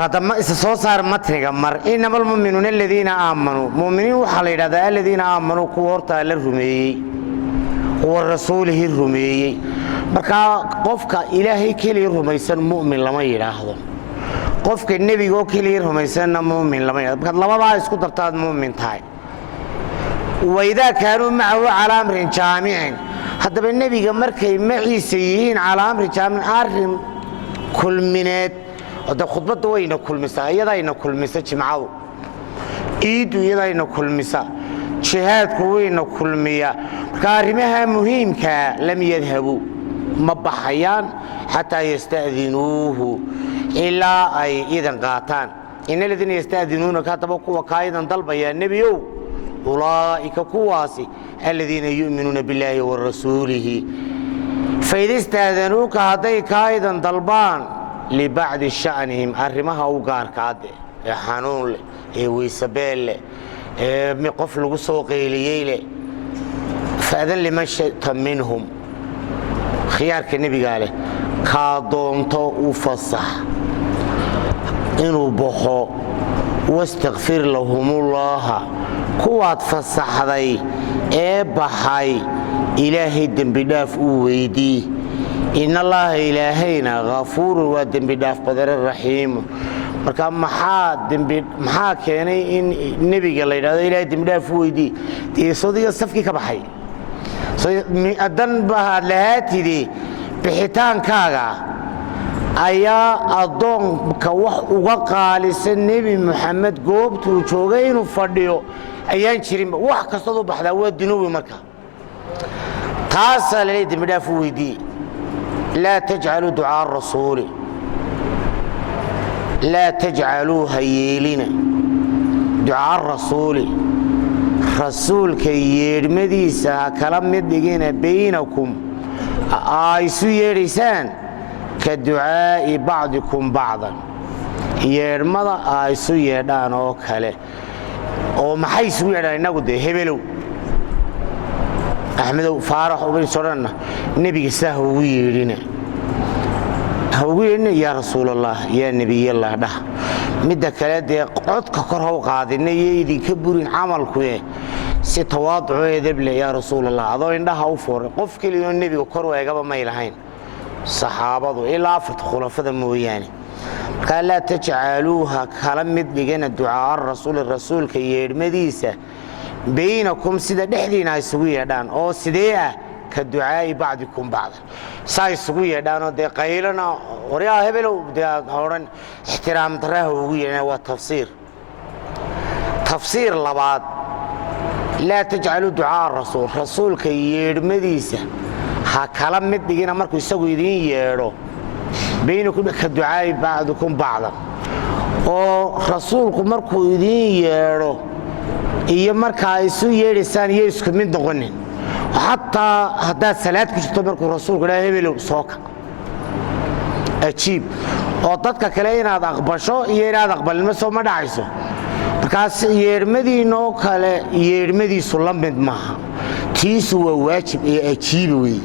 هذا سو صار متنقى مر إنما المؤمنون الذين آمنوا مؤمنين وحليل هذا الذين آمنوا كورتا للرمي ورسوله الرمي مركا قفك إلهي كلي رميسان مؤمن لما يلاحظه قفك النبي جو كلي رميسان مؤمن لما يلاحظه لما بقى يسكت ارتاد مؤمن تاي وإذا كانوا معه على أمر جامع حتى بالنبي مركي معيسيين على أمر جامع أرهم كل منات هذا خطبة وين كل مساء يداين كل مساء جمعه إيد يداين كل مساء شهاد وين كل مياه كارمها مهم لم يذهبوا مبحيان حتى يستأذنوه إلا أي إذا قاتان إن الذين يستأذنون كتبوا وكايدا طلبا يا النبي أولئك كواسي الذين يؤمنون بالله ورسوله فإذا استأذنوك هذي كايدا طلبان لبعض شأنهم أرمها وقار كاده حنون ويسبيل مقفل وسوقي ليله فأذن لمن شئت منهم خيار كالنبي قاله كادونتو وفصح إنو بخو واستغفر لهم الله كوات فصح ذي بحي إلهي الدنبداف ويدي إن الله إلهينا غفور والدنبداف بدر الرحيم marka maxaa keenay in nabiga la yiraahdo ilaahay dambidaaf weydii tiisadiga safki ka baxay adan baad lahaatidi bixitaankaaga ayaa adoonka wax uga qaalisan nabi maxamed goobtuu joogay inuu fadhiyo ayaan jirin wax kasta oo baxda waa dinuwi marka taas la dambidaaf weydii la tajcalu du'a ar-rasuul لا تجعلوها يلينا دعاء الرسول رسول كيرمديسا كلام مدقين بينكم آيسو يرسان كدعاء بعضكم بعضا يرمضى آيسو يردان وكاله ومحيسو يردان نقول ده هبلو أحمد فارح وبن سرنا نبي سهو يرينا هوين يا رسول الله يا نبي الله ده مدة كلاد قعدك كره وقاعدين يدي كبرين عملكوا سي تواضع يدبل يا رسول الله أظن ده هوفور قف كل يوم النبي وكره يجاب ما يلهين صحابة إلا فرت خلفاء الموياني قال لا تجعلوها كلام مدلجنا الدعاء الرسول كيرمديسة بينكم سيدا دحدينا يسوي دان أو سيدا كدعاء بعضكم بعضا ساي سوية دانو دي قيلنا وريا هبلو دي هورن احترام تراه وينا والتفسير تفسير لبعض لا تجعلوا دعاء الرسول رسول كيرمديسة ها كلام مدقينا مركو يسوي يدين يرو بينكم كدعاء بعضكم بعضا او رسولكم مركو يدين يرو iyo marka ay soo yeerisaan iyo isku mid noqonin حتى هذا سلاد كشتو مركو رسول قال هبلو سوكا أجيب وضدك كلاينا أقبشو يراد أقبل المسو ما دعيسو بكاس يرمدي نو كلا يرمدي سلام بنت معها تيسو واجب أجيب وي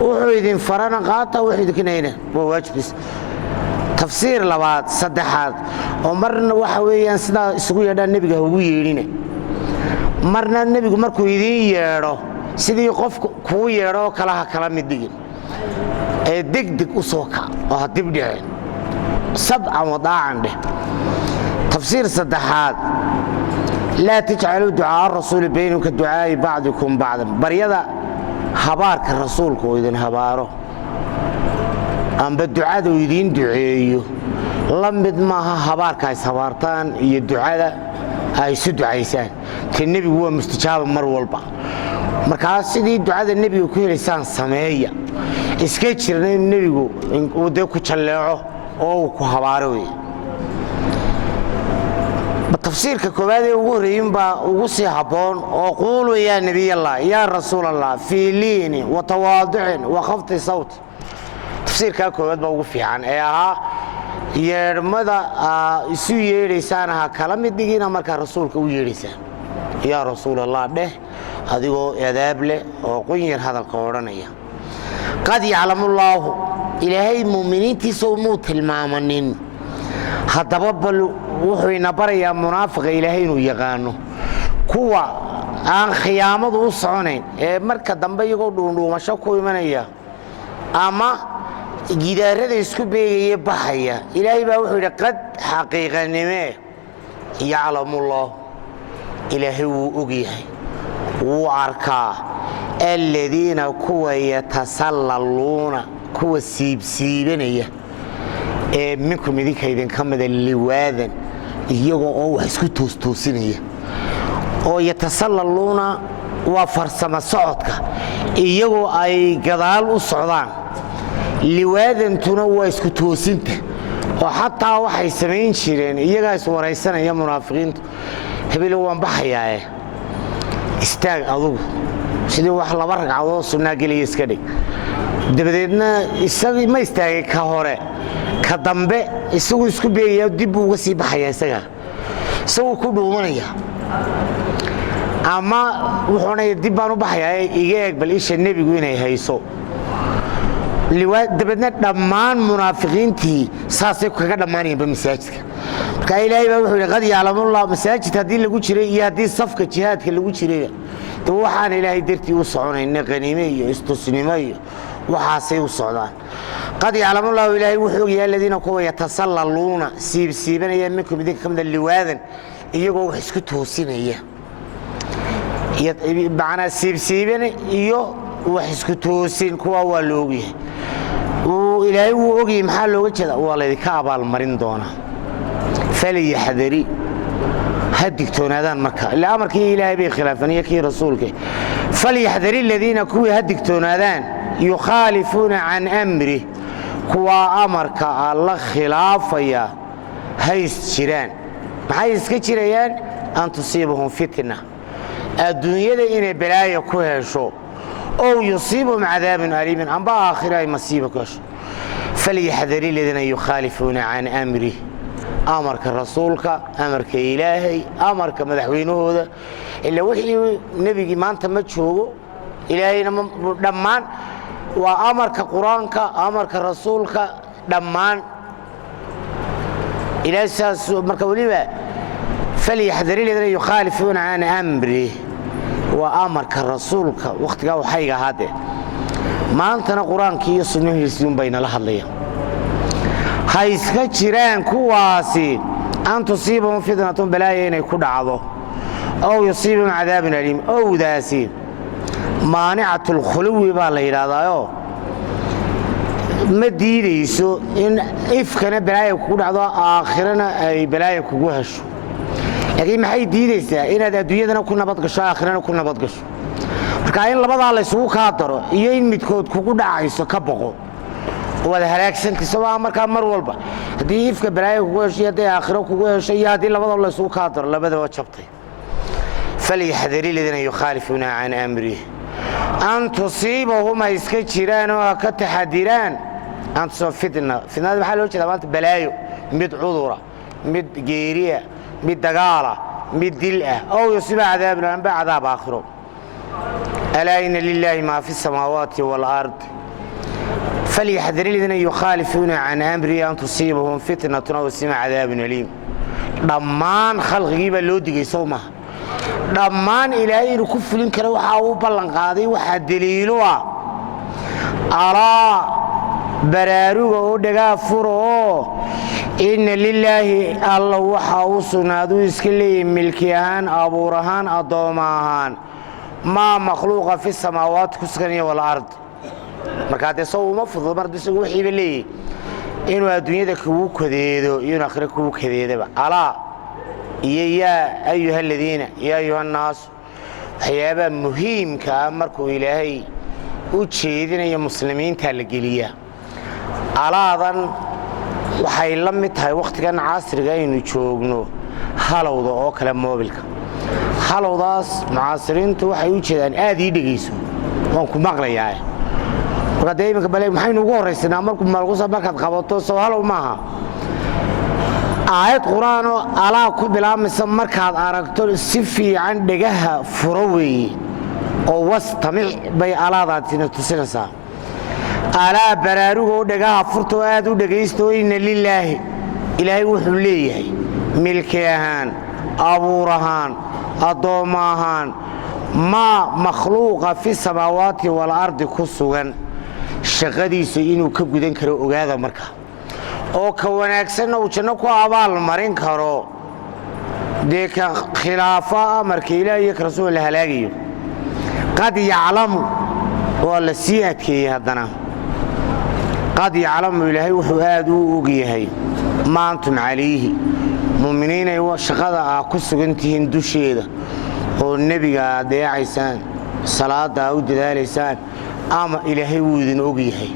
وحيدين فرنا قاطع وحيد كنينه واجب تفسير لبعض صدحات ومرنا وحويان سدا سويا دا النبي هو يرينه مرنا النبي مركو يدين يرو sidii qof ku yeero kala mid digin degdeg u soo ka oo dib dhicin sab'a wada'an tafsiir sadaxaad la tajcalu du'a ar-rasul baynaka du'a ba'dukum ba'dan bariyada habaarka rasuulku idin habaaro amba du'ada idin duceeyo lamid maaha habaarka ay sabartaan iyo du'ada ay si ducaysaan tii nabigu waa mustajaab mar walba markaas sidii ducada nabiga ku helaysan sameeya iska jirnay nabigu uu de ku jaleeco oo ku habaaro tafsiirka koowaad ee ugu horeeyay baa ugu sii haboon oo qulu ya nabiy allah ya rasuul allah fi liin wa tawaadu' wa khafti sawt tafsiirka koowaad baa ugu fiican ee aha yeermada isu yeereysanaha kala mid dhigina marka rasuulka u yeereysaan ya rasuul allah dheh adigoo adaab leh oo qunyar hadalka oranaya qad ya'lamu allah ilaahay muuminiintiisa uu tilmaamanin hadaba bal wuxuu ina barayaa munaafiqa ilaahay inuu yaqaano kuwa aan khiyaamadu u soconayn ee marka dambe iyagoo dhuundhuumasho ku imanaya ama gidaarada isku beegaya bahaya ilaahay baa wuxuu yidhi qad xaqiiqanime ya'lamu allah ilaahay wuu ogyahay wuu arkaa alladina kuwa yatasallaluuna kuwa siibsiibanaya ee minkum idinka idinka mid liwaadan iyagoo oo wax isku toostoosinaya oo yatasallaluuna waa farsamo socodka iyagoo ay gadaal u socdaan liwaadantuna waa isku toosinta oo xataa waxay samayn jireen iyagaa is waraysanaya munaafiqiintu hebel waan baxayaa istaag adugu sidii wax laba ragcadood sunnah geliya iska dhig dabadeedna isagii ma istaagay ka hore ka dambe isagu isku beeyay dib uga sii baxaya isagu ku dhuumanaya ama wuxuuna dib baan u baxayaa iga eeg bal isha nabigu inay hayso liwaad dabadeedna dhammaan munaafiqiintii saasay kaga dhamaanayeen masaajidka marka ilaahay baa wuxuu qad ya'lamu allah masaajid hadii lagu jiray iyo hadii safka jihaadka lagu jiray waxaan ilaahay dartii u soconaynaa qaniime iyo istusnimo iyo waxaasay u socdaan qad ya'lamu allah ilaahay wuxuu ogyahay alladina kuwa yatasallaluuna siibsiibanaya minkum idinka kamid liwaadan iyagoo wax isku toosinaya macnaa siibsiiban iyo wax isku toosin kuwa waa la ogyahay ilaahay wuu ogyahay maxaa looga jeedaa waa laydinka abaalmarin doonaa falyahdari hadigtoonaadaan marka ilaa amarkii ilaahay bay khilaafaniyo kii rasuulka falyahdari alladina kuwii hadigtoonaadaan yukhaalifuuna can amri kuwa amarka alla khilaafaya hays jiraan maxay iska jirayaan an tusiibahum fitna adduunyada inay balaayo ku hesho oo yusiibahum cadaabun aliim amba aakhira ay masiibo ku hesho falyahdari alladina yukhaalifuuna can amri amarka rasuulka amarka ilaahay amarka madaxweynahooda ila wixii nabigi maanta ma joogo ilaahayna dhammaan waa amarka quraanka amarka rasuulka dhammaan ilaahay saas marka waliba falyahdari alladina yukhaalifuuna can amri waa amarka rasuulka waqtiga waxayga hade maantana quraanka iyo sunnihiisa bayna la hadlayaan hayska jiraan kuwaasi an tusiibahum fitnatun balaayo inay ku dhacdo oo yusiibahum cadaabun aliim owdaasi maanicatul khuluwi baa la yidhaahdaa ma diidayso in ifkana balaayo kugu dhacdo aakhirana ay balaayo kugu hesho laakiin maxay diidaysaa inaad adduunyadana ku nabad gasho aakhirana ku nabad gasho marka in labadaa la isugu kaa daro iyo in midkood kugu dhacayso ka boqo wada halaagsantiisa waa markaa mar walba haddii ifka balaayo kugu hesho haddii aakhiro kugu hesho iyo haddii labadaba la isugu kaa daro labadaba jabtay falyahdari alladina yukhaalifuuna can amrih an tusiibahum ay iska jiraan oo ka taxadiraan an tusiiba fitnada maxaa loo jeedaa maanta balaayo mid cudura mid geeriya mid dagaala mid dil ah oo yusiiba cadaabun amba cadaab aakhiro alaa ina lillahi maa fi samaawaati wal-ard فليحذر الذين يخالفون عن أمره أن تصيبهم فتنة أو يصيبهم عذاب أليم dhammaan khalqigiiba loo digay sawma dhammaan ilaahay inuu ku fulin karo waxa uu ballan qaaday waxa daliilo ah ala baraaruga oo dhagaa furo inna lillahi alla waxa uu sunaadu iska leeyahay milki ahaan abuur ahaan adooma ahaan ma makhluuqa fi samaawaat kuskaniya wal ard marka de soo uma fududo mar disigu wixii leeyahay inuu adduunyada kugu kadeedo iyo aakhira kugu kadeedaba ala ya ayuha alladina ya ayuha naas hayaba muhiimka markuu ilaahay u jeedinayo muslimiinta la geliya alaadan waxay la mid tahay waqtigan casriga aynu joogno halowda oo kale moobilka halowdaas mucaasiriintu waxay u jeedaan aad ii dhegayso waan ku maqlayaa marka dee iminka bale maxaynu ugu horraysanaa markaad qabato soo halow maaha aayad qur'aan oo alaa ku bilaabmaysa markaad aragto si fiican dhegaha furo weeye oo wastamic bay alaadaasina tusinaysaa alaa baraarugoo dhegaha furtoo aad u dhegaysto inna lilaahi ilaahay wuxuu leeyahay milki ahaan abuur ahaan addoommo ahaan maa makhluuqa fi samaawaati waalardi ku sugan shaqadiisa inuu ka gudan karo ogaada marka oo ka wanaagsanna uu janno ku abaal marin karo dee ka khilaafa amarka ilaah iyo ka rasuul la halaagayo qad yaclamu waa la sii adkeeyey haddana qad yaclamu ilaahay wuxuu aad u og yahay ma antum calayhi mu'miniinay shaqada aa ku sugan tihiin dusheeda oo nebiga aad deecaysaan salaada aa u dadaalaysaan ama ilaahay wuu idin og yahay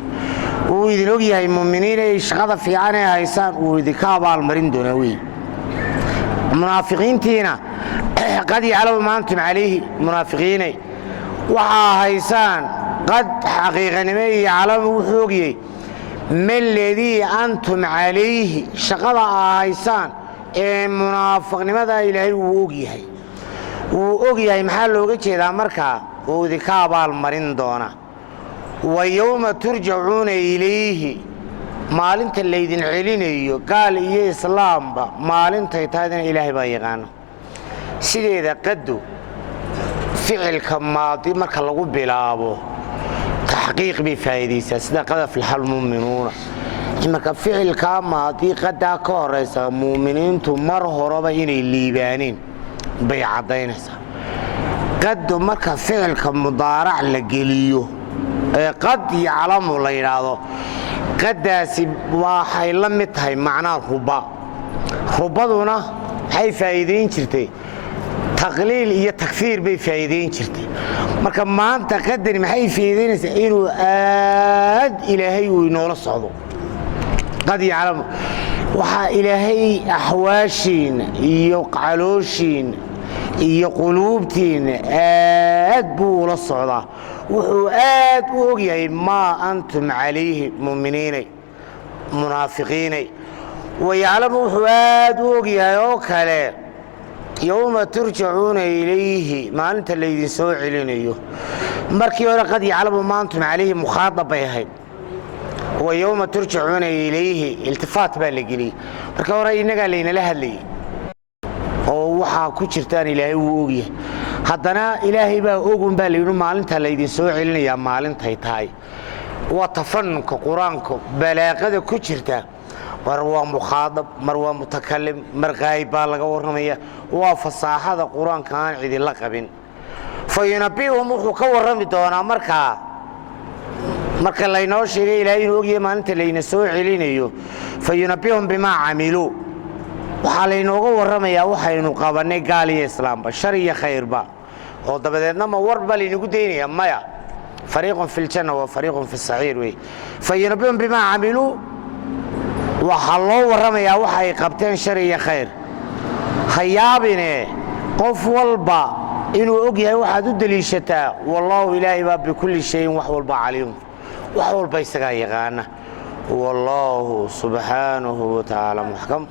wuu idin og yahay mu'miniinay shaqada fiican ee haysaan wuu idinka abaalmarin doonaa wey munaafiqiintiina qad yaclamu ma antum calayhi munaafiqiinay waxaa haysaan qad xaqiiqanimo yaclamu wuxuu og yahay ma ladii antum calayhi shaqada aa haysaan ee munaafiqnimada ilaahay wuu og yahay wuu og yahay maxaa looga jeedaa markaa wuu idinka abaalmarin doona wa yowma turjacuuna ilayhi maalinta laydin celinayo gaal iyo islaamba maalintay tahayna ilaahay baa yaqaano sideeda qadu ficilka maadi marka lagu bilaabo taxqiiq bay faa'iidaysaa sida qad aflaxa almu'minuuna marka ficilka maadi qadaa ka horaysa mu'miniintu mar horeba inay liibaaneen bay caddaynaysaa qadu marka ficilka mudaarac la geliyo ee qad yaclamu la yidhaahdo qadaasi waxay la mid tahay macnaa ruba rubaduna waxay faa'iidayn jirtay taqliil iyo takfiir bay faa'iidayn jirtay marka maanta qadani maxay faa'iidaynaysaa inuu aad ilaahay uu inoola socdo qad yaclamu waxaa ilaahay axwaashiina iyo calooshiina iyo quluubtiina aad buu ula socdaa wuxuu aad u og yahay maa antum calayhi mu'miniinay munaafiqiinay wayaclamu wuxuu aad u og yahay oo kale yowma turjacuuna ilayhi maalinta laydin soo celinayo markii hore qad yaclamu maa antum calayhi mukhaadab bay ahayd wa yowma turjacuuna ilayhi iltifaat baa la geliyey marka hore innagaa laynala hadlayay oo waxaa ku jirtaan ilaahay wuu og yahay haddana ilaahay baa ogun baa layidhi maalinta laydin soo celinayaa maalintay tahay waa tafanunka qur-aanka balaaqada ku jirta mar waa mukhaadab mar waa mutakalim mar qaayib baa laga warramaya waa fasaaxada qur-aanka aan cidila qabin fa yunabbi'uhum wuxuu ka warrami doonaa marka laynoo sheegay ilaahay inuu ogyahay maalinta layna soo celinayo fa yunabbi'uhum bimaa camiluu waxaa laynooga warramayaa waxaynu qabannay gaal iyo islaamba shar iyo khayrba oo dabadeedna ma warba laynagu daynaya maya fariiqun fi ljanna wa fariiqun fi saciir wey fa yunabbi'uhum bimaa camiluu waxaa loo warramayaa waxa ay qabteen shar iyo khayr ha yaabine qof walba inuu og yahay waxaad u deliishataa wallaahu ilaahay baa bikulli shayin wax walba caliim wax walba isagaa yaqaana wallaahu subxaanahu watacaala muxkam